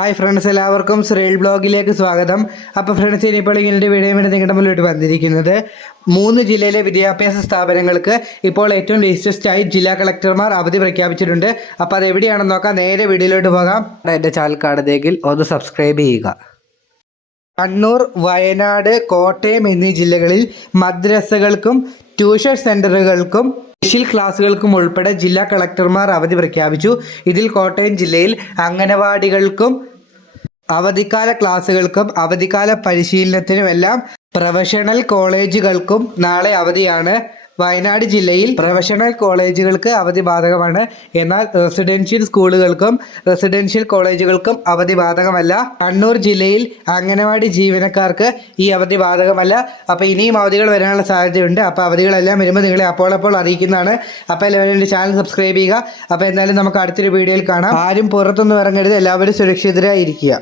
Hi friends, എല്ലാവർക്കും സുരേൽ ബ്ലോഗിലേക്ക് സ്വാഗതം. അപ്പോൾ ഫ്രണ്ട്സ്, ഇനിയിപ്പോൾ ഇങ്ങനൊരു വീഡിയോ വേണ്ടി നിങ്ങളുടെ മുന്നിലോട്ട് വന്നിരിക്കുന്നത് 3 ജില്ലയിലെ വിദ്യാഭ്യാസ സ്ഥാപനങ്ങൾക്ക് ഇപ്പോൾ ഏറ്റവും ലേറ്റസ്റ്റ് ആയി ജില്ലാ കളക്ടർമാർ അവധി പ്രഖ്യാപിച്ചിട്ടുണ്ട്. അപ്പോൾ അത് എവിടെയാണെന്ന് നോക്കാം. നേരെ വീഡിയോയിലോട്ട് പോകാം. എൻ്റെ ചാനൽ കാണുന്നെങ്കിൽ ഒന്ന് സബ്സ്ക്രൈബ് ചെയ്യുക. കണ്ണൂർ, വയനാട്, കോട്ടയം എന്നീ ജില്ലകളിൽ മദ്രസകൾക്കും ട്യൂഷൻ സെൻ്ററുകൾക്കും സ്പെഷ്യൽ ക്ലാസ്സുകൾക്കും ഉൾപ്പെടെ ജില്ലാ കളക്ടർമാർ അവധി പ്രഖ്യാപിച്ചു. ഇതിൽ കോട്ടയം ജില്ലയിൽ അംഗനവാടികൾക്കും അവധിക്കാല ക്ലാസ്സുകൾക്കും അവധിക്കാല പരിശീലനത്തിനുമെല്ലാം പ്രൊഫഷണൽ കോളേജുകൾക്കും നാളെ അവധിയാണ്. വയനാട് ജില്ലയിൽ പ്രൊഫഷണൽ കോളേജുകൾക്ക് അവധി ബാധകമാണ്. എന്നാൽ റെസിഡൻഷ്യൽ സ്കൂളുകൾക്കും റെസിഡൻഷ്യൽ കോളേജുകൾക്കും അവധി ബാധകമല്ല. കണ്ണൂർ ജില്ലയിൽ അംഗനവാടി ജീവനക്കാർക്ക് ഈ അവധി ബാധകമല്ല. അപ്പോൾ ഇനിയും അവധികൾ വരാനുള്ള സാധ്യതയുണ്ട്. അപ്പോൾ അവധികളെല്ലാം വരുമ്പോൾ നിങ്ങളെ അപ്പോൾ അറിയിക്കുന്നതാണ്. അപ്പോൾ എല്ലാവരും എൻ്റെ ചാനൽ സബ്സ്ക്രൈബ് ചെയ്യുക. അപ്പോൾ എന്തായാലും നമുക്ക് അടുത്തൊരു വീഡിയോയിൽ കാണാം. ആരും പുറത്തൊന്നും ഇറങ്ങരുത്, എല്ലാവരും സുരക്ഷിതരായിരിക്കുക.